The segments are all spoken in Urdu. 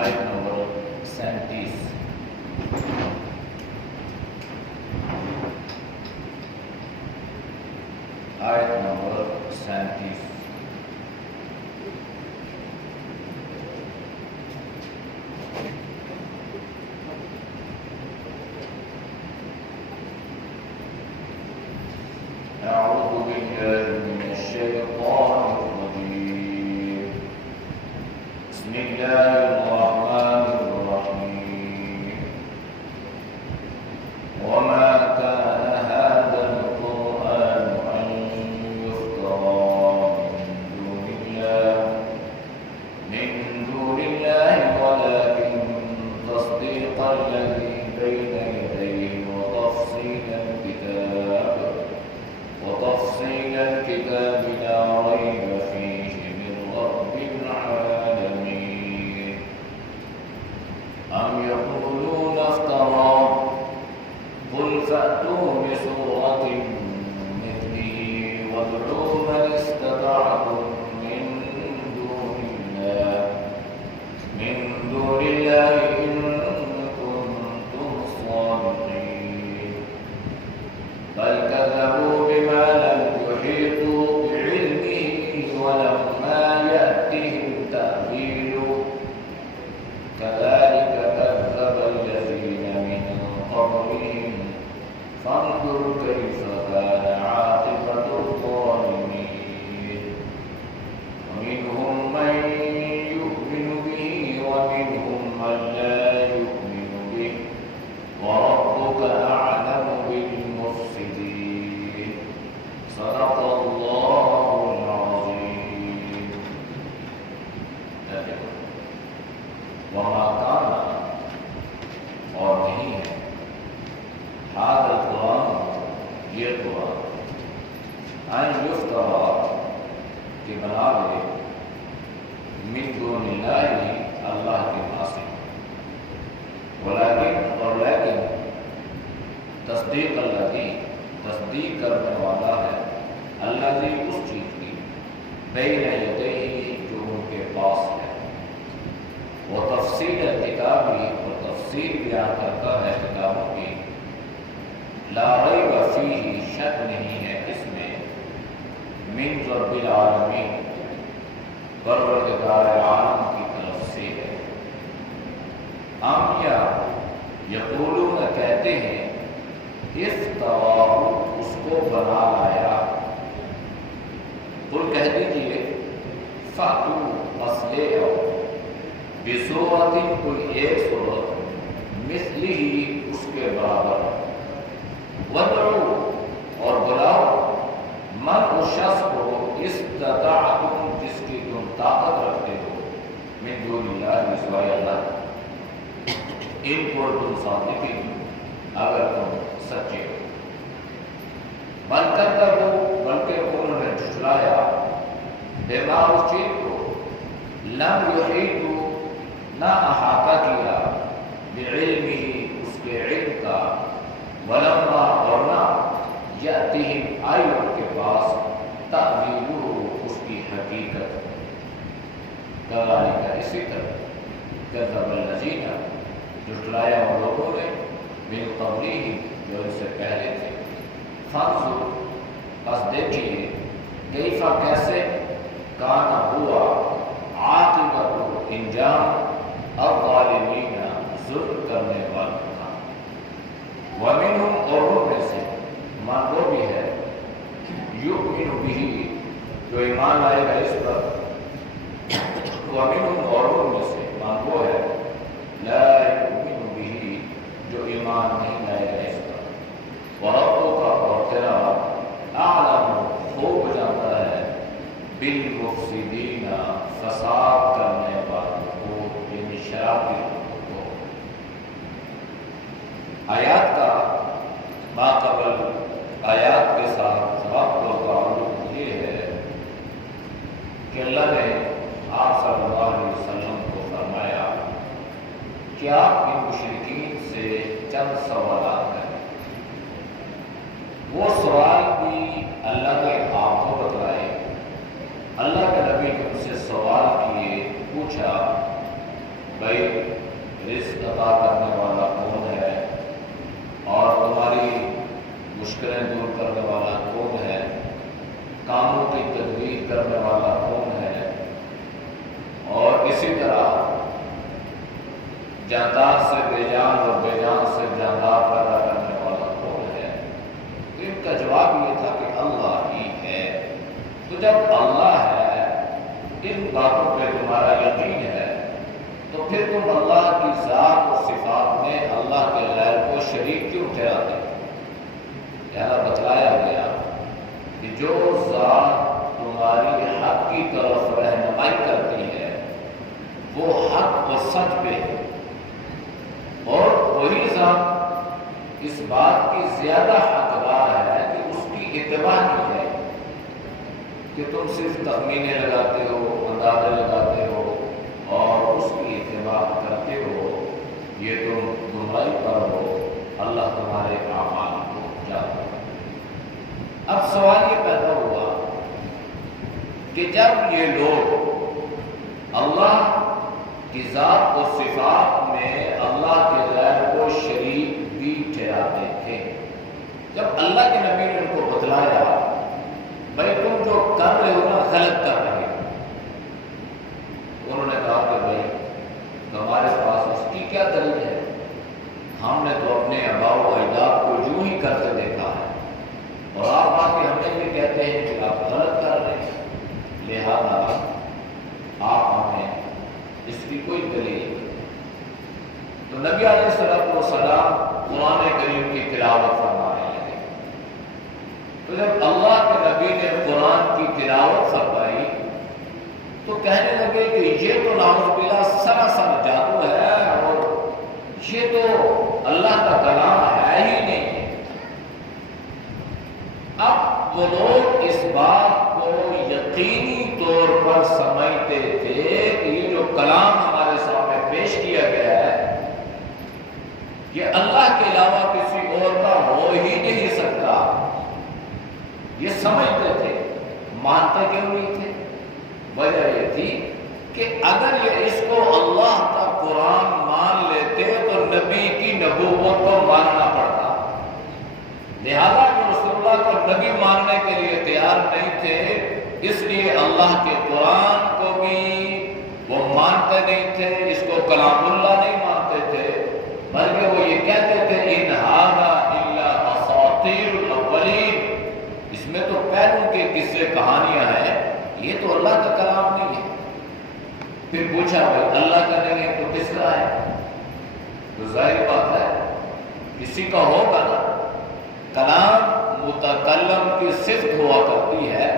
آیت نمبر 37. آیت نمبر 37. أعوذ بالله من الشيطان الرجيم. بسم الله الرحمن الرحيم. وما كان هذا القرآن أن يفترى من دون الله ولكن تصديق الذي بين يديه وتفصيل الكتاب لا ريب فيه من رب العالمين. أم يقولون افترى قل فأتوا بسورة مثله وادعوا من استطعتم من دون الله إن كنتم صادقين. بل كذبوا بما لم يحيطوا بعلمه ولما يأتهم تأويله كذلك كذب الذين من قبلهم فانظر كيف كان عاقبة الظالمين. ومنهم من يؤمن به ومنهم من لا يؤمن به وربك أعلم بالمفسدين. صدق الله العظيم. وما كان اور نہیں ہے هذا القرآن یہ قرآن ان یفترى کہ بنا لے من دون اللہ اللہ کے ناصر لیکن تصدیق الذی تصدیق کرنے والا ہے الذی اس چیز کی بین یدیہ جو ان کے پاس ہے وہ تفصیل کتاب بھی اور تفصیل بیان کرتا ہے کتابوں کی لا ریب فیہ شک نہیں ہے اس میں من رب العالمین پروردگار عالم کی طرف سے ہے. ام یا یقولون کہتے ہیں افتراہ اس کو بنا لایا. قل کہہ دیجئے فاتو پس لے آؤ بصورت کوئی ایک صورت مثلی اس کے برابر وَدْعُوا اور بلاؤ من اس شخص کو استطاعتم جس کی تم طاقت رکھتے ہو من دون اللہ سوائے اللہ ان کنتم صادقین اگر تم سچے ہو. بل کذبوا بلکہ انہوں نے جھٹلایا بما اس چیز کو لم یحیطوا نہ احاطہ کیا بعلمہ اس کے علم کا ولما اور نہ یأتیہم آئی ان کے پاس تأویلہ اس کی حقیقت. کذالک اسی طرح کذب الذین جھٹلایا ان لوگوں نے من قبلہم جو ان سے پہلے تھے. فانظر پس دیکھیے کیف کیسے کان ہوا عاقبۃ انجام الظالمین ظلم کرنے والوں کا. ومنہم اور ان میں سے من وہ بھی ہے یؤمن بہ جو ایمان لائے گا اس پر. ومنہم اور ان میں سے من وہ ہے لا یؤمن بہ جو ایمان نہیں لائے گا اس پر. وربک اور تیرا اعلم خوب جانتا ہے بالمفسدین فساد کرنے والوں کو یعنی شرابی کو. آیات کا ماقبل آیات کے ساتھ جواب کا تعلق یہ ہے کہ اللہ نے آپ صلی اللہ علیہ وسلم کو فرمایا کہ آپ ان مشرکین سے چند سوالات ہیں. وہ سوال بھی اللہ نے آپ کو بتلائے. اللہ کے نبی نے ان سے سوال کیے پوچھا بھائی رزق عطا کرنے والا کون ہے اور تمہاری مشکلیں دور کرنے والا کون ہے، کاموں کی تدبیر کرنے والا کون ہے، اور اسی طرح جاندار سے بے جان اور بے جان سے جاندار پیدا کرنے والا کون ہے؟ تو ان کا جواب یہ تھا کہ اللہ ہی ہے۔ تو جب اللہ ہے، ان باتوں پہ تمہارا یقین ہے، تو پھر تم اللہ کی ذات و صفات میں اللہ کے غیر کو شریک کیوں ٹھہراتے؟ لہذا بتلایا گیا کہ جو ذات تمہاری حق کی طرف رہنمائی کرتی ہے وہ حق و سچ پہ ہے، اور وہی ذات اس بات کی زیادہ حقدار ہے کہ اس کی اتباع کی ہے کہ تم صرف تخمینے لگاتے ہو، اندازے لگاتے ہو اور اس کی اتباع کرتے ہو، یہ تم گمراہی پر ہو، اللہ تمہارے اعمال کو جانتا ہے۔ اب سوال یہ پیدا ہوا کہ جب یہ لوگ اللہ کی ذات و صفات میں اللہ کے غیر کو شریک بھی ٹھہراتے تھے، جب اللہ کے نبی نے ان کو بتلایا بھائی تم جو کر رہے ہو نا غلط کر رہے ہو، انہوں نے کہا کہ بھائی تمہارے پاس اس کی کیا دلیل ہے؟ ہم نے تو اپنے آباء و اجداد کو یوں ہی کرتے دیکھا ہے، اور آپ آ کے ہمیں یہ کہتے ہیں کہ آپ غلط کر رہے ہیں، لہذا آپ ہمیں اس کی کوئی دلیل نہیں۔ تو نبی علیہ السلام قرآن کریم کی تلاوت فرمانے لگے۔ تو جب اللہ کے نبی نے قرآن کی تلاوت فرمائی تو کہنے لگے کہ یہ تو نعوذ باللہ سراسر جادو ہے، اور یہ تو اللہ کا کلام ہے ہی نہیں۔ اب وہ لوگ اس بات کو یقینی طور پر سمجھتے تھے کہ یہ جو کلام ہمارے سامنے پیش کیا گیا ہے یہ اللہ کے علاوہ کسی اور کا ہو ہی نہیں سکتا، یہ سمجھتے تھے، مانتے کیوں نہیں تھے؟ وجہ یہ تھی کہ اگر یہ اس کو اللہ کا قرآن مان لیتے تو نبی کی نبوت کو ماننا پڑتا، لہذا جو رسول اللہ کو نبی ماننے کے لیے تیار نہیں تھے، اس لیے اللہ کے قرآن کو بھی وہ مانتے نہیں تھے، اس کو کلام اللہ نہیں مانتے تھے، بلکہ وہ یہ کہتے تھے ان ھذا الا اساطیر الاولین، اس میں تو پہلوں کے قصے کہانیاں ہیں، یہ تو اللہ کا کلام نہیں ہے۔ پھر پوچھا بھائی اللہ کا نہیں ہے تو کس کا ہے؟ تو ظاہر بات ہے کسی کا ہوگا نا، کلام متکلم کی صفت ہوا کرتی ہے،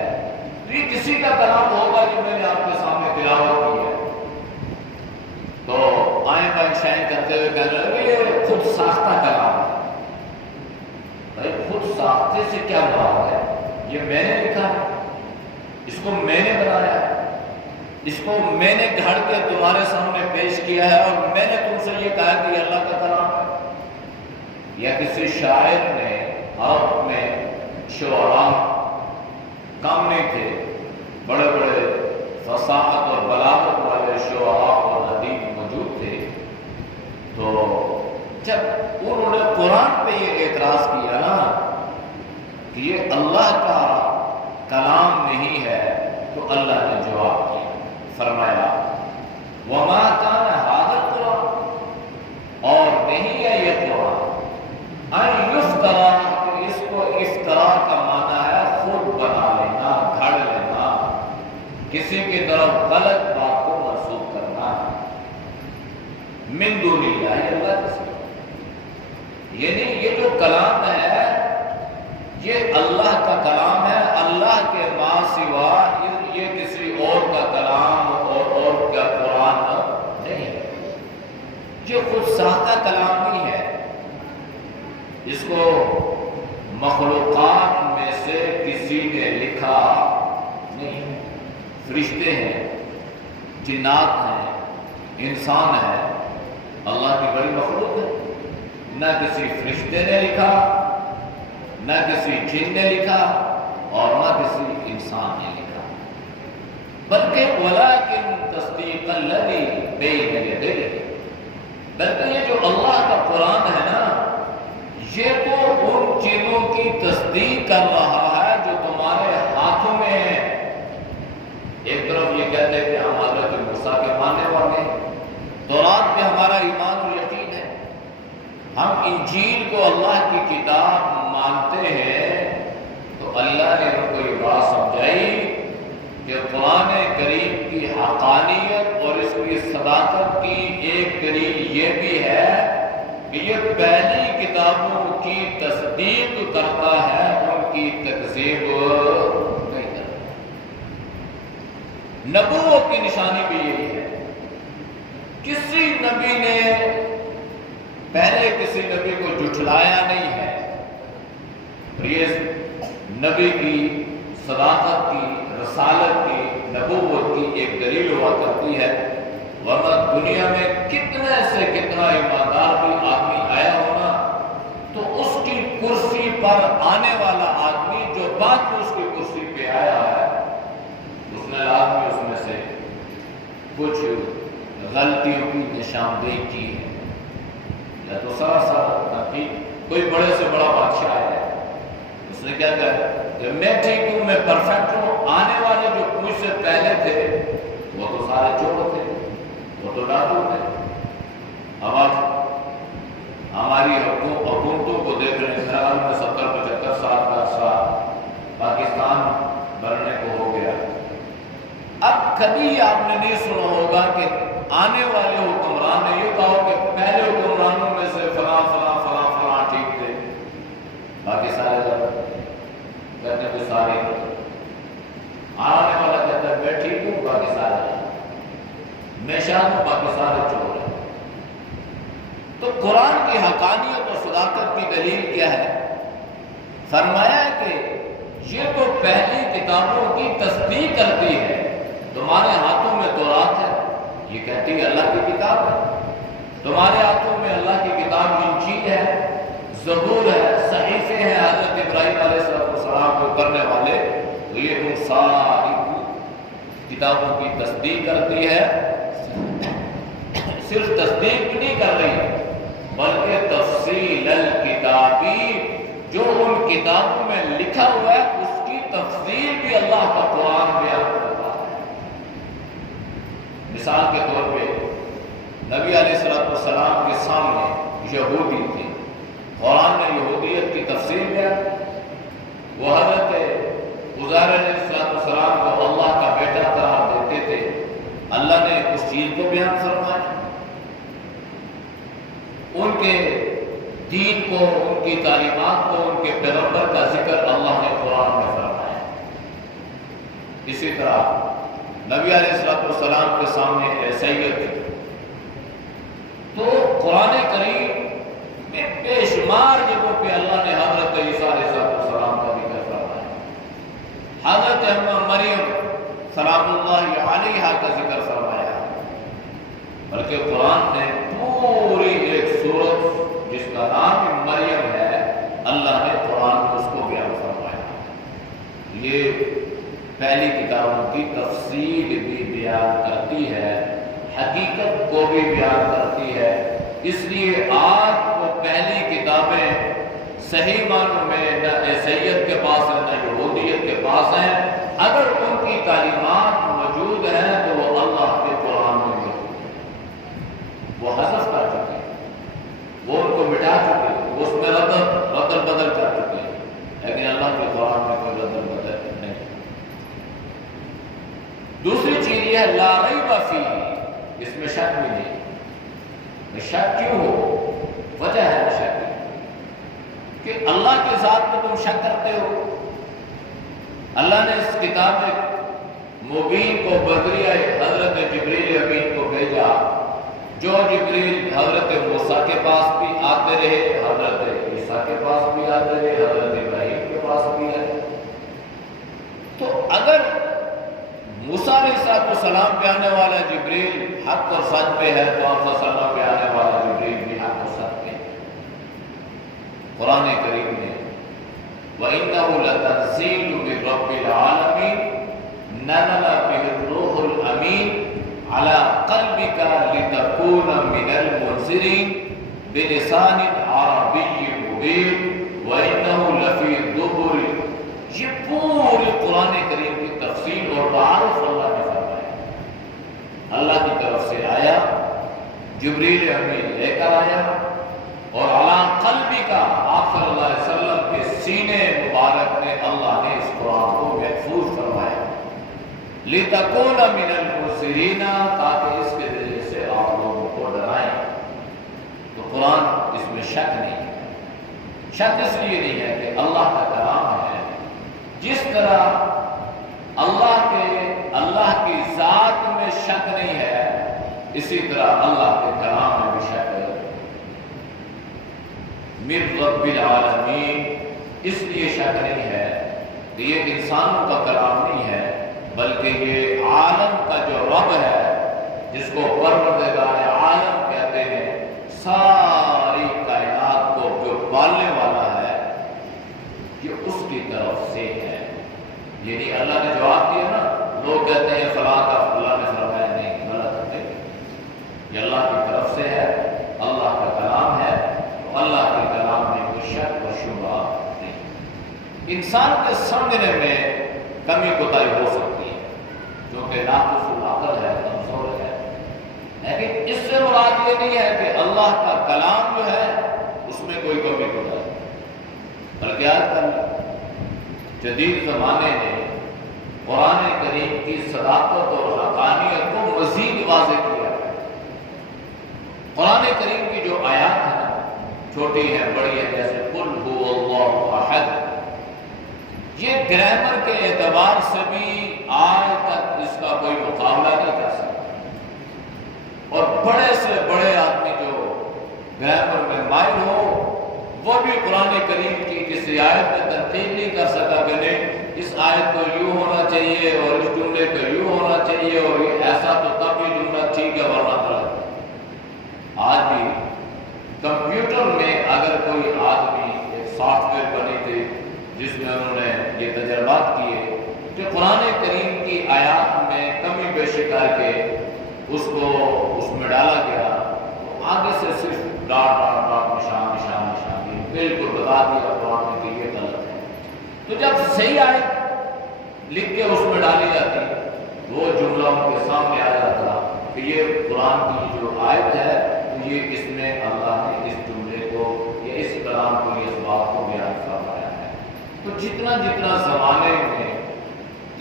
یہ کسی کا کلام ہوگا جو میں نے آپ کے سامنے تلاوت کی ہے۔ تو آئیں بائیں شائن کرتے ہوئے کہنے لگے یہ خود ساختہ کلام ہے۔ بھائی خود ساختے سے کیا مراد ہے؟ یہ میں نے لکھا ہے، اس کو میں نے بنایا ہے، اس کو میں نے گھڑ کے تمہارے سامنے پیش کیا ہے، اور میں نے تم سے یہ کہا کہ یہ اللہ کا کلام ہے؟ یا کسی شاعر نے عرب میں شعراء کم نہیں تھے، بڑے بڑے فصاحت اور بلاغت والے شعراء اور ادیب موجود تھے، تو جب انہوں نے قرآن پہ یہ اعتراض کیا نا کہ یہ اللہ کا کلام نہیں ہے، تو اللہ نے جواب دیا، فرمایا وما کان ھذا القرآن، اور نہیں ہے یہ قرآن، ان یفترا، اس کو افترا کا معنی ہے خود بنا لینا، گھڑ لینا، کسی کی طرف غلط بات کو منسوب کرنا، من دون اللہ، اللہ کے سوا، یعنی یہ جو کلام ہے یہ اللہ کا کلام ہے، اللہ کے ما سوا یہ کسی اور کا کلام اور کا قرآن نہیں ہے، یہ خود ساختہ کلام نہیں ہے، اس کو مخلوقات میں سے کسی نے لکھا نہیں، فرشتے ہیں، جنات ہیں، انسان ہیں، اللہ کی بڑی مخلوق ہے، نہ کسی فرشتے نے لکھا، نہ کسی جن نے لکھا، اور نہ کسی انسان نے لکھا۔ بلکہ وَلَٰكِن تَصْدِيقَ الَّذِي بَيْنَ يَدَيْهِ، بلکہ یہ جو اللہ کا قرآن ہے نا، یہ تو ان چیزوں کی تصدیق کر رہا ہے جو تمہارے ہاتھوں میں ہے۔ ایک طرف یہ کہتے ہیں کہ ہم حضرت موسیٰ کے ماننے والے ہیں، تورات پہ ہمارا ایمان و یقین ہے، ہم انجیل کو اللہ کی کتاب مانتے ہیں، تو اللہ نے ان کو یہ بات سمجھائی کہ قرآن کریم کی حقانیت اور اس کی صداقت کی ایک دلیل یہ بھی ہے کہ یہ پہلی کتابوں کی تصدیق کرتا ہے، ان کی تکذیب نہیں کرتا۔ نبوت کی نشانی بھی یہی ہے، کسی نبی نے پہلے کسی نبی کو جھٹلایا نہیں ہے، اور یہ نبی کی صداقت کی، رسالت کی، نبوت کی ایک دلیل ہوا کرتی ہے۔ ورنہ دنیا میں کتنے سے کتنا ایماندار بھی آدمی آیا ہونا، تو اس کی کرسی پر آنے والا آدمی جو بعد میں اس کی کرسی پہ آیا ہے، اس نے آدمی اس میں سے کچھ غلطیوں کی نشاندہی کی ہے، یا تو سراسر تنقید۔ کوئی بڑے سے بڑا بادشاہ ہے، اس نے کیا کہا کہ میں ٹھیک ہوں، میں پرفیکٹ ہوں، آنے والے جو مجھ سے پہلے تھے وہ تو سارے چور تھے، وہ تو ڈاکو تھے۔ اب آپ ہماری حکومتوں کو دیکھ رہے ہیں، خیال میں 70-75 سال کا عرصہ پاکستان بننے کو ہو گیا۔ اب کبھی آپ نے نہیں سنا ہوگا کہ آنے والے حکمران نے یہ کہا کہ پہلے حکمرانوں میں سے فلاں فلاں فلاں فلاں ٹھیک تھے، باقی سارے کہتے ہیں کوئی سارے، آنے والا کہتا ہے میں ٹھیک ہوں، باقی سارے، میں شاد ہوں، باقی سارے چور ہیں۔ تو قرآن کی حقانیت اور صداقت کی دلیل کیا ہے؟ فرمایا کہ یہ تو پہلی کتابوں کی تصدیق کرتی ہے، تمہارے ہاتھوں میں تورات ہے، یہ کہتی ہے اللہ کی کتاب ہے، تمہارے ہاتھوں میں اللہ کی کتاب انجیل ہے، زبور ہے، صحیفے ہیں حضرت ابراہیم علیہ السلام کو کرنے والے، تو یہ ان ساری کتابوں کی تصدیق کرتی ہے۔ صرف تصدیق بھی نہیں کر رہی بلکہ تفصیل الکتابی، جو ان کتابوں میں لکھا ہوا ہے اس کی تفصیل بھی اللہ کا قرآن بیان کرتا ہے۔ مثال کے طور پہ نبی علیہ السلام کے سامنے یہودی تھے، قرآن نے یہودیت کی تفصیل بیان، وہ حضرت عزیر علیہ السلام کو اللہ کا بیٹا قرار دیتے تھے، اللہ نے اس چیز کو بیان فرمایا، ان کے دین کو، ان کی تعلیمات کو، ان کے پیغمبر کا ذکر اللہ نے قرآن میں فرمایا۔ اسی طرح نبی علیہ السلام کے سامنے اے سید، تو قرآن کریم میں بے شمار جگہوں پہ اللہ نے حضرت عیسیٰ علیہ السلام کا ذکر فرمایا، حضرت مریم سلام اللہ علیہا کا ذکر فرمایا، بلکہ قرآن نے پوری ایک سورت جس کا نام مریم ہے، اللہ نے قرآن میں اس کو بیان فرمایا۔ یہ پہلی کتابوں کی تفصیل بھی بیان کرتی ہے، حقیقت کو بھی بیان کرتی ہے، اس لیے آج وہ پہلی کتابیں صحیح معنوں میں نہ سید کے پاس ہیں نہ یہودیت کے پاس ہیں، اگر ان کی تعلیمات موجود ہیں تو وہ اللہ کے قرآن میں موجود ہیں، وہ حذف کر چکے ہیں، وہ ان کو مٹا چکے ہیں، وہ اس میں ردل بدل کر چکے ہیں، لیکن اللہ کے قرآن میں کوئی ردل بدل نہیں۔ دوسری چیز یہ ہے لا ریب فیہ، اس میں شک بھی نہیں۔ شک کیوں ہو؟ وجہ ہے شک کہ اللہ کے ذات میں تم شک کرتے ہو۔ اللہ نے اس کتاب مبین کو بذریعہ حضرت جبریل امین کو بھیجا، جو جبریل حضرت موسیٰ کے پاس بھی آتے رہے، حضرت عیسیٰ کے پاس بھی آتے رہے، حضرت ابراہیم کے پاس بھی ہے۔ تو اگر موسیٰ علیہ السلام پہ آنے والا جبریل حق اور سچ پہ ہے تو آپ صلی اللہ علیہ وسلم پہ آنے والا جبریل بھی حق اور سچ پہ ہے۔ قرآن کریم نے وَإِنَّهُ لَتَنزِيلُ مِن رَّبِّ الْعَالَمِينَ نَزَلَ بِهِ الروح الامین علی قلبک لتکون من المنذرین بلسان عربی مبین وانہ لفی الزبر. یہ پوری قرآن کریم کی تفصیل اور تعارف اللہ نے فرمایا. اللہ کی طرف سے آیا، جبریل امین لے کر آیا، اور علی قلبی کا آپ صلی اللہ علیہ وسلم کے سینے مبارک میں اللہ نے اس قرآن کو محفوظ فرمایا. لِتَكُونَ مِنَ الْمُنذِرِينَ، تاکہ اس کے ذریعے سے آپ لوگوں کو ڈرائیں. تو قرآن اس میں شک نہیں ہے. شک اس لیے نہیں ہے کہ اللہ کا کلام ہے. جس طرح اللہ کی ذات میں شک نہیں ہے، اسی طرح اللہ کے کلام میں بھی شک ہے. من رب العالمین، اس لیے شک نہیں ہے کہ یہ انسانوں کا کلام نہیں ہے، بلکہ یہ عالم کا جو رب ہے، جس کو پروردگار عالم کہتے ہیں، ساری کائنات کو جو پالنے والا ہے، یہ اس کی طرف سے ہے. یعنی اللہ نے جواب دیا نا. لوگ کہتے ہیں فلاں کا اللہ نے فرمایا، نہیں، غلط ہے. یہ اللہ کی طرف سے ہے، اللہ کا کلام ہے. تو اللہ کے کلام میں کوئی شک و شبہ نہیں. انسان کے سمجھنے میں کمی کوتاہی ہو سکتی ہے، کیونکہ ناقص العقل ہے، کمزور ہے. لیکن اس سے مراد یہ نہیں ہے کہ اللہ کا کلام جو ہے اس میں کوئی کمی کوتاہی، بلکہ آج کل جدید زمانے نے قرآن کریم کی صداقت اور حقانیت کو مزید واضح کیا ہے. قرآن کریم کی جو آیات ہیں، چھوٹی ہیں بڑی ہیں، جیسے قل هو اللہ احد، یہ گرامر کے اعتبار سے بھی آج تک اس کا کوئی مقابلہ نہیں کر سکتا. اور بڑے سے بڑے آدمی جو گرامر میں ماہر ہو، وہ بھی قرآن کریم کی کسی آیت میں تنقید نہیں کر سکا کہ نہیں، اس آیت کو یوں ہونا چاہیے اور اس جملے کو یوں ہونا چاہیے، اور یہ ایسا تو تب یہ جملہ ٹھیک ہے ورنہ غلط. آج بھی کمپیوٹر میں اگر کوئی آدمی ایک سافٹ ویئر بنی تھی جس میں انہوں نے یہ تجربات کیے کہ قرآن کریم کی آیات میں کمی بیشی کر کے اس کو اس میں ڈالا گیا، تو آگے سے صرف ڈاٹ ڈاٹ ڈاٹ نشان نشان نشان بالکل بتا دیا قرآن میں کہ یہ غلط ہے. تو جب صحیح آیت لکھ کے اس میں ڈالی جاتی، وہ جملہ ان کے سامنے آ جاتا کہ یہ قرآن کی جو آیت ہے، تو یہ اس میں اللہ نے اس جملے کو یا اس کلام کو، اس بات کو بیان فرمایا ہے. تو جتنا جتنا زمانے میں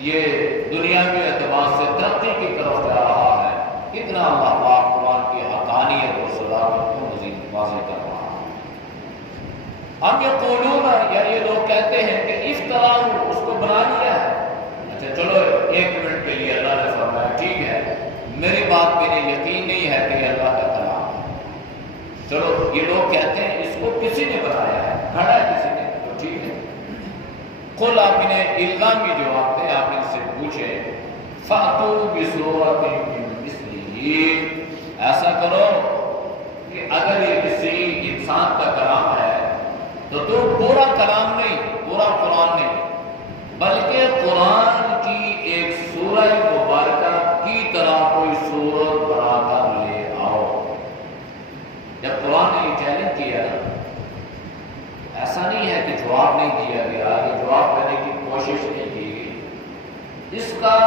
یہ دنیاوی اعتبار سے ترقی کی طرف جا رہا ہے، اتنا اللہ پاک قرآن کی حقانیت اور صداقت کو مزید واضح کر رہا ہے. ہم یقولون، یا یہ لوگ کہتے ہیں کہ افتراء، اس کو بنا لیا ہے. اچھا چلو 1 منٹ کے لیے اللہ نے فرمایا ٹھیک ہے، میری بات پہ یقین نہیں ہے کہ یہ اللہ کا کلام ہے. چلو یہ لوگ کہتے ہیں اس کو کسی نے بنایا ہے، گھڑا ہے کسی نے، تو ٹھیک ہے. قل، آپ انہیں الزامی جواب دیں، آپ ان سے پوچھیں فَأْتُوا بِسُورَةٍ مِّن مِّثْلِهِ، ایسا کرو کہ اگر یہ کسی انسان کا کلام ہے تو تم پورا کلام نہیں، پورا قرآن نہیں، بلکہ قرآن کی ایک سورہ مبارکہ کی طرح کوئی سورت بنا کر لے آؤ. جب قرآن نے یہ چیلنج کیا، ایسا نہیں ہے کہ جواب نہیں دیا گیا، یہ جواب دینے کی کوشش نہیں کی گئی. اس کا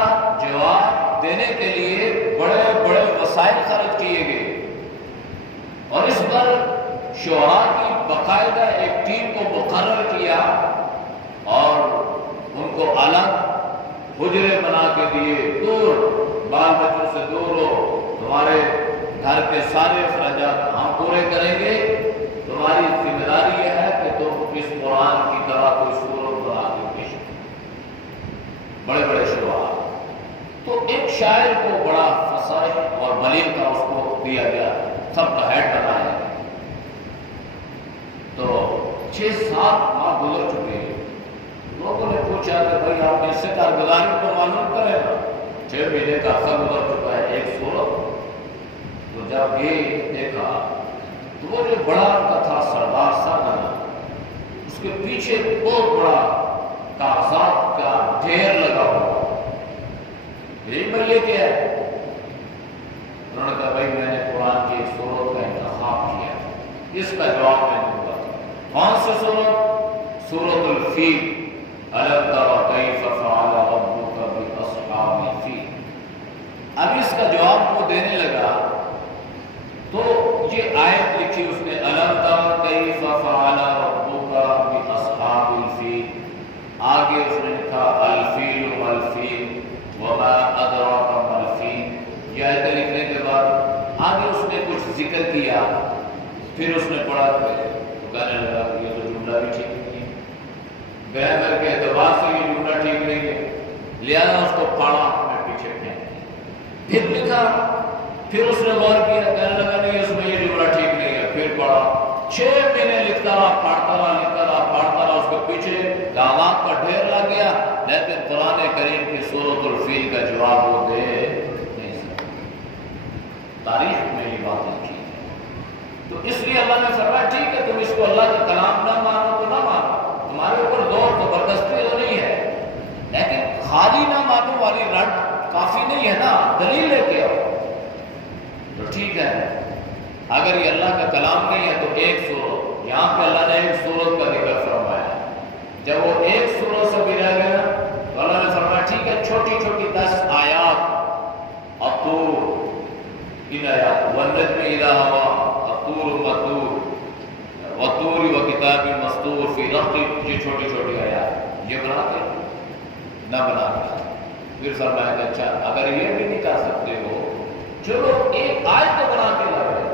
جواب دینے کے لیے بڑے بڑے وسائل خرچ کیے گئے، اور اس پر شعراء کی باقاعدہ ایک ٹیم کو مقرر کیا اور ان کو الگ حجرے بنا کے دیے. دور، بال بچوں سے دور ہو، تمہارے گھر کے سارے اخراجات ہم پورے کریں گے، تمہاری ذمہ داری یہ ہے کہ تم اس قرآن کی طرح کوئی سورت بنا کے پیش کرو. بڑے بڑے شعراء. تو ایک شاعر کو بڑا فصاحت اور بلیغ کا اس کو دیا گیا، سب کا ہیڈ بنایا گیا. تو 6-7 ماہ گزر چکے. لوگوں نے پوچھا کہ بھائی آپ نے اس سے کارگزاری کو معلوم کرے نا، 6 مہینے کا عرصہ گزر چکا ہے، ایک سورت. تو جب یہ دیکھا تو وہ جو بڑا کا تھا سردار سرگنا، اس کے پیچھے بہت بڑا کاغذات کا ڈھیر لگا ہوا. یہی پر یہ کیا ہے انہوں نے کہا بھائی میں نے قرآن کی ایک سورت کا انتخاب کیا، اس کا جواب میں دوں گا۔ کون سی سورت؟ سورۃ الفیل، الم تر کیف فعل ربک باصحاب الفیل۔ اب اس کا جواب وہ دینے لگا تو یہ آیت لکھی اس نے، الم تر کیف فعل ربک باصحاب الفیل، آگے اس نے لکھا الفیل والفیل وما ادراک ما الفیل۔ یہ آیت لکھنے کے بعد آگے اس نے کچھ ذکر کیا، پھر اس نے پڑھا تو کہنے لگا کہ یہ تو جملہ بھی ٹھیک نہیں ہے، گرامر کے اعتبار سے یہ جملہ ٹھیک نہیں ہے، لہذا اس کو پڑھا اپنے پیچھے پھینک، پھر لکھا، پھر اس نے غور کیا، کہنے لگا نہیں اس میں یہ جملہ ٹھیک نہیں ہے، پھر پڑھا، 6 مہینے لکھتا رہا، پڑھتا رہا، لکھتا رہا، پڑھتا رہا، اس کے پیچھے دعوات کا ڈھیر لگ گیا، لیکن قرآن کریم کی سورۃ الفیل کا جواب وہ دے نہیں سکتا۔ تاریخ میں یہ بات لکھی ہے، تو اس لیے اللہ نے فرمایا ٹھیک ہے تم اس کو اللہ کا کلام نہ مانو تو نہ مانو، تمہارے اوپر زور زبردستی تو نہیں ہے، لیکن خالی نہ مانو والی رٹ کافی نہیں ہے نا، دلیل لے کے آؤ تو ٹھیک ہے۔ اگر یہ اللہ کا کلام نہیں ہے تو ایک سورت، یہاں پہ اللہ نے ایک سورت کا ذکر فرمایا، جب وہ ایک سورت سے بھی رہ گیا تو اللہ نے فرمایا ٹھیک ہے چھوٹی چھوٹی 10 آیات، الطور، ان آیات، والنجم اذا ہوا، الطور مطور، والطور وکتاب مسطور فی رق، یہ چھوٹی چھوٹی آیات یہ بناتے نہ بناتے۔ پھر فرمایا کہ اچھا اگر یہ بھی نہیں کر سکتے ہو چلو ایک آیت تو بنا کے لائے،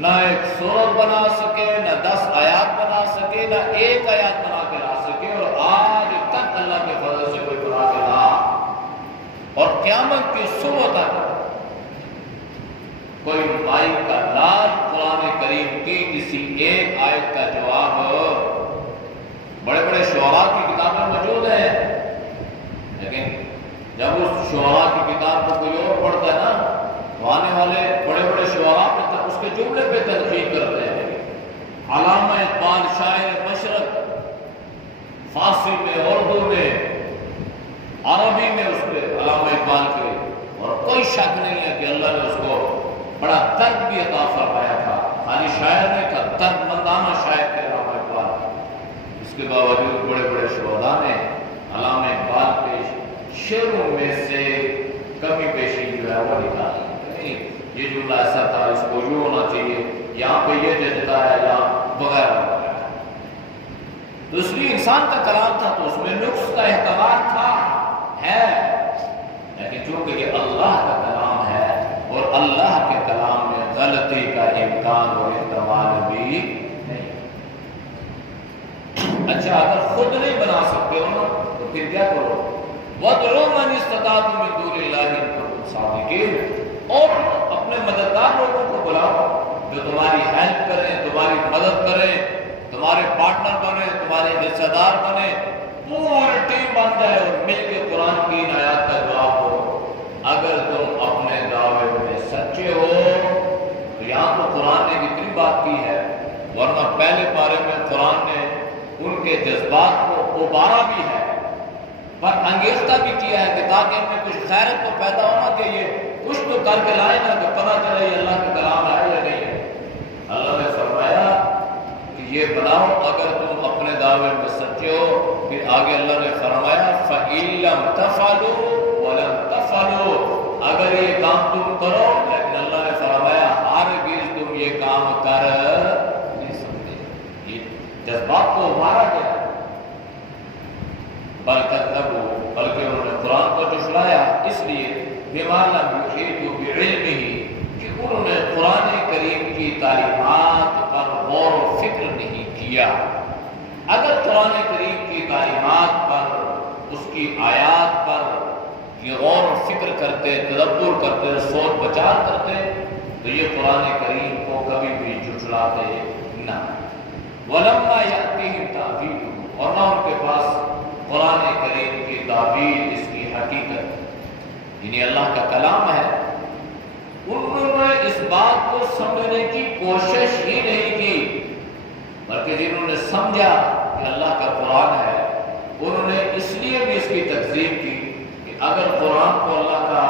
نہ ایک سورت بنا سکے، نہ 10 آیات بنا سکے، نہ ایک آیات بنا کے لا سکے، اور آج تک اللہ کے فضل سے کوئی بنا کے لا، اور قیامت کی صبح تک کوئی مائی کا لال قرآن کریم کی کسی ایک آیت کا جواب، بڑے بڑے شعراء کی کتابیں موجود ہیں، لیکن جب اس شعراء کی کتاب کو کوئی اور پڑھتا ہے نا تو آنے والے بڑے بڑے شعراء پہ تک اس کے جملے پہ تنقید کرتے ہیں۔ علامہ اقبال شاعر مشرق، فارسی میں، اردو میں، عربی میں اس پہ علامہ اقبال کے، اور کوئی شک نہیں ہے کہ اللہ نے اس کو بڑا درد بھی عطا فرمایا تھا، خالی شاعر نے کا درد مندانہ شاعر تھے علامہ اقبال، اس کے باوجود بڑے بڑے شہداء نے علامہ اقبال کے شعروں میں سے کمی بیشی جو ہے وہ نکالی، یہ جملہ ایسا تھا، اس کو یوں ہونا چاہیے، یہاں پہ یہ ججتا ہے، یہاں وغیرہ وغیرہ۔ تو اس لیے انسان کا کلام تھا تو اس میں نقص کا احتمال تھا، ہے، لیکن چونکہ یہ اللہ کا کلام ہے اور اللہ کے کلام میں غلطی کا امکان اور احتمال بھی نہیں۔ اچھا اگر خود نہیں بنا سکتے ہو نا تو پھر کیا کرو؟ وَادْعُوا مَنِ اسْتَطَعْتُم مِّن دُونِ اللَّهِ إِن كُنتُمْ صَادِقِينَ، اور اپنے مددگار لوگوں کو بلاؤ جو تمہاری ہیلپ کریں، تمہاری مدد کریں، تمہارے پارٹنر بنے، تمہارے رشتہ دار بنے، پوری ٹیم بن جائے اور مل کے قرآن کی ان آیات کا جواب دو۔ اگر تم اپنے دعوے میں سچے ہو تو یہاں تو قرآن نے اتنی بات کی ہے، ورنہ پہلے پارے میں قرآن نے ان کے جذبات کو ابارا بھی ہے، پر انگیختہ بھی کیا ہے کہ تاکہ ان میں کچھ خیرت تو پیدا ہونا کہ یہ کچھ تو کر کے لائے نا کہ پتہ چلے یہ اللہ کا کلام ہے یا نہیں ہے۔ اللہ نے فرمایا کہ یہ بناؤ اگر تم اپنے دعوے میں سچے ہو۔ پھر آگے اللہ نے فرمایا فَإِن لَّمْ تَفْعَلُوا وَلَمْ تَفْعَلُوا، اگر یہ کام تم کرو، لیکن اللہ نے فرمایا ہرگز تم یہ کام کر نہیں سکتے۔ یہ جذبات کو ابھارا گیا، بلکہ انہوں نے قرآن کو جھٹلایا، اس لیے بِمَا لَمْ يُحِيطُوا بِعِلْمِهِ، کہ انہوں نے قرآن کریم کی تعلیمات پر غور و فکر نہیں کیا۔ اگر قرآن کریم کی تعلیمات پر، اس کی آیات پر یہ غور و فکر کرتے، تدبر کرتے، سوچ بچار کرتے تو یہ قرآن کریم کو کبھی بھی جھٹلاتے نہ۔ وَلَمَّا يَأْتِهِمْ تَأْوِيلُهُ، اور نہ ان کے پاس قرآن کریم کی تعبیر، اس کی حقیقت، یعنی اللہ کا کلام ہے، انہوں نے اس بات کو سمجھنے کی کوشش ہی نہیں کی، بلکہ جنہوں نے سمجھا کہ اللہ کا قرآن ہے انہوں نے اس لیے بھی اس کی تکذیب کی کہ اگر قرآن کو اللہ کا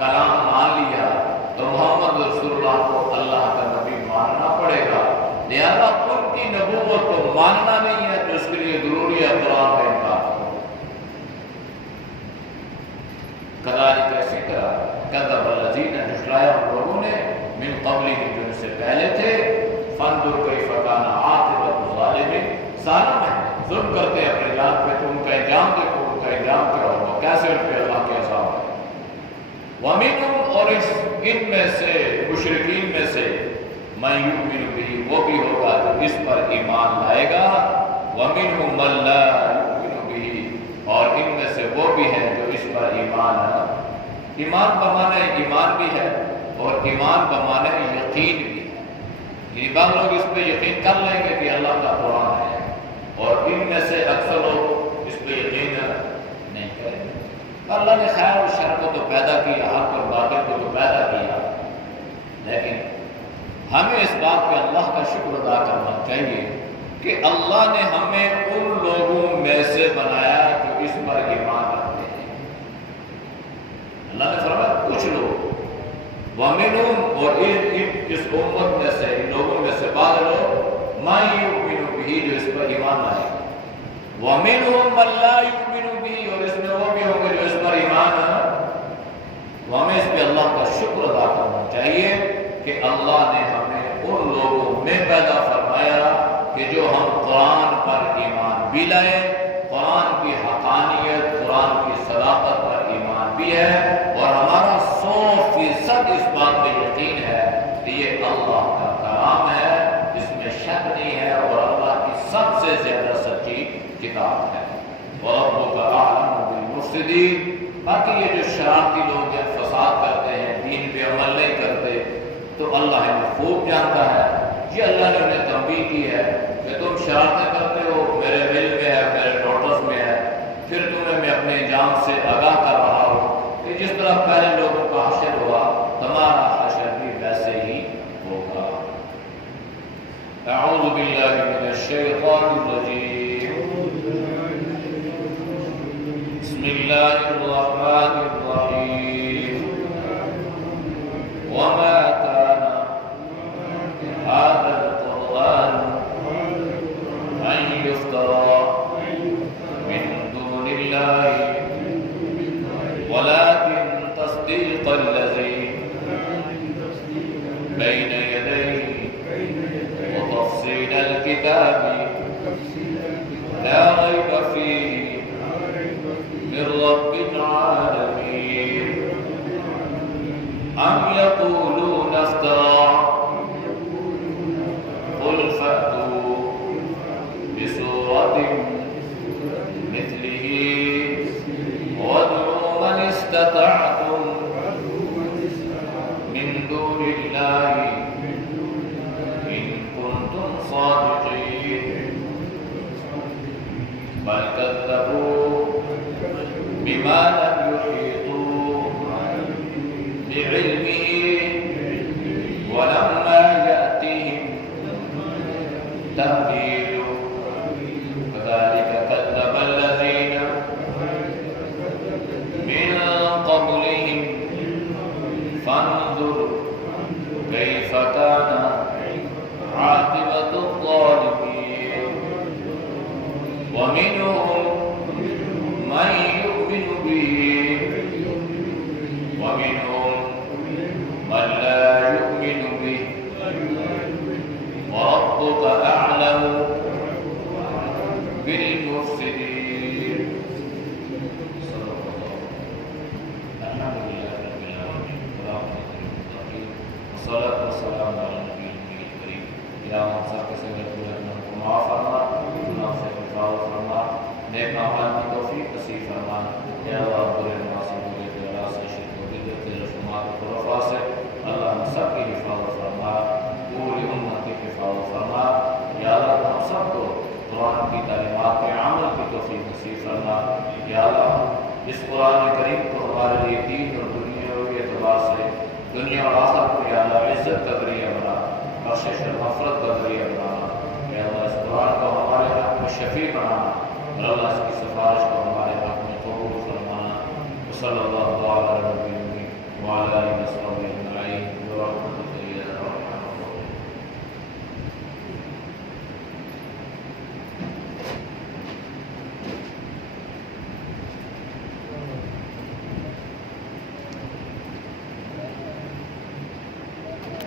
کلام مان لیا کو تو ماننا نہیں ہے تو اس کے لیے ضروری ہے قرآن کا انکار کرو۔ کذالک اسی طرح کذب الذین جھٹلایا ان لوگوں نے من قبلہم جو ان سے پہلے تھے، فانظر کیف کان عاقبۃ الظالمین، ظالم ہے ظلم کرتے ہیں اپنے جان پہ تو ان کا انجام دیکھو، ان کا انجام کیا ہوگا، کیسے ان پہ اللہ کے عذاب ہے۔ وَمِنْهُمْ اور ان میں سے مشرکین میں سے مَن يُؤْمِنُ بِهِ وہ بھی ہوگا جو اس پر ایمان لائے گا، وَمِنْهُمْ مَن لَا يُؤْمِنُ بِهِ اور ان میں سے وہ بھی ہے جو اس پر ایمان بمانے ایمان بھی ہے اور ایمان بمانے یقین بھی ہے، یعنی بعض لوگ اس پہ یقین کر لیں گے کہ اللہ کا قرآن ہے اور ان میں سے اکثر لوگ اس پہ یقین نہیں کریں گے۔ اللہ نے خیر اور شر کو تو پیدا کیا، حق اور باطل کو تو پیدا کیا، لیکن ہمیں اس بات پہ اللہ کا شکر ادا کرنا چاہیے کہ اللہ نے ہمیں ان لوگوں میں سے بنایا جو اس پر ایمان رکھتے ہیں۔ اللہ نے فرمایا کچھ لوگ وَمِنْهُمْ اور اس امت میں سے ان لوگوں میں سے بعض لوگ مَن يُؤْمِنُ بِهِ جو اس پر ایمان لائے گا، وَمِنْهُمْ مَن لَا يُؤْمِنُ بِهِ اور اس میں وہ بھی ہوں گے جو اس پر ایمان تو ہمیں اس پہ اللہ کا شکر ادا کرنا چاہیے کہ اللہ نے ہمیں ان لوگوں میں پیدا فرمایا کہ جو ہم قرآن پر ایمان بھی لائے، قرآن کی حقانیت، قرآن کی صداقت پر ایمان بھی ہے اور ہمارا 100% اس بات پہ یقین ہے کہ یہ اللہ کا کلام ہے، اس میں شک نہیں ہے اور اللہ کی سب سے زیادہ سچی کتاب ہے۔ وَرَبُّكَ أَعْلَمُ بِالْمُفْسِدِينَ باقی یہ جو شرارتی لوگ ہیں، فساد کرتے ہیں، دین پہ عمل نہیں کرتے، تو اللہ انہیں خوب جانتا ہے۔ یہ اللہ نے انہیں تنبیہ کی ہے کہ تم شرارتیں کرتے ہو، میرے علم میں ہے، میرے نوٹس میں ہے، پھر تمہیں میں اپنے جان سے آگاہ کر رہا ہوں کہ جس طرح پہلے لوگوں کا حشر ہوا تمہارا حشر بھی ویسے ہی ہوگا۔ اعوذ باللہ من الشیطان الرجیم، بسم اللہ الرحمن الرحیم، وما كان هذا القرآن أن يفترى من دون الله ولكن تصديق الذي بين يديه وتفصيل الكتاب لا ريب فيه من رب العالمين أم يقولون افترى قل فأتوا بسورة مثله وادعوا من استطعتم من دون الله إن كنتم صادقين بل كذبوا بما لم يحيطوا بعلمه ولما يأتهم تأويله كذلك كذب الذين من قبلهم فانظر كيف كان عاقبة الظالمين ومنهم من يؤمن به ومنهم من لا يؤمن به وربك أعلم بالمفسدين۔ الحمد لله رب العالمين والعاقبة للمتقين والصلاة والسلام على النبي الكريم۔ یا ہم سب کے ساتھ گناہوں کو معاف فرما، گناہوں سے حفاظت فرما، نیک اعمال کی توفیق نصیب فرما۔ یا اللہ برے معاصی برے خیالات سے، شرک و بدعت، رسومات و خرافات سے اللہ ہم سب کی حفاظت فرما، پوری امت کی حفاظت فرما۔ یا اللہ ہم سب کو قرآن کی تعلیمات کے عمل کی توفیق نصیب فرما۔ یا اللہ اس قرآن کریم کو ہمارے لیے دین اور دنیا کے اعتبار سے، دنیا اور آخرت میں یا اللہ عزت کا ذریعہ بنا، بخشش اور مغفرت کا ذریعہ بنانا۔ یا اللہ اس قرآن کو ہمارے حق میں شفیع بنانا اور اللہ اس کی سفارش کو ہمارے حق میں قبول فرمانا۔ صلی اللہ علیہ وسلم وعلی آلہ وصحبہ اجمعین برحمتہ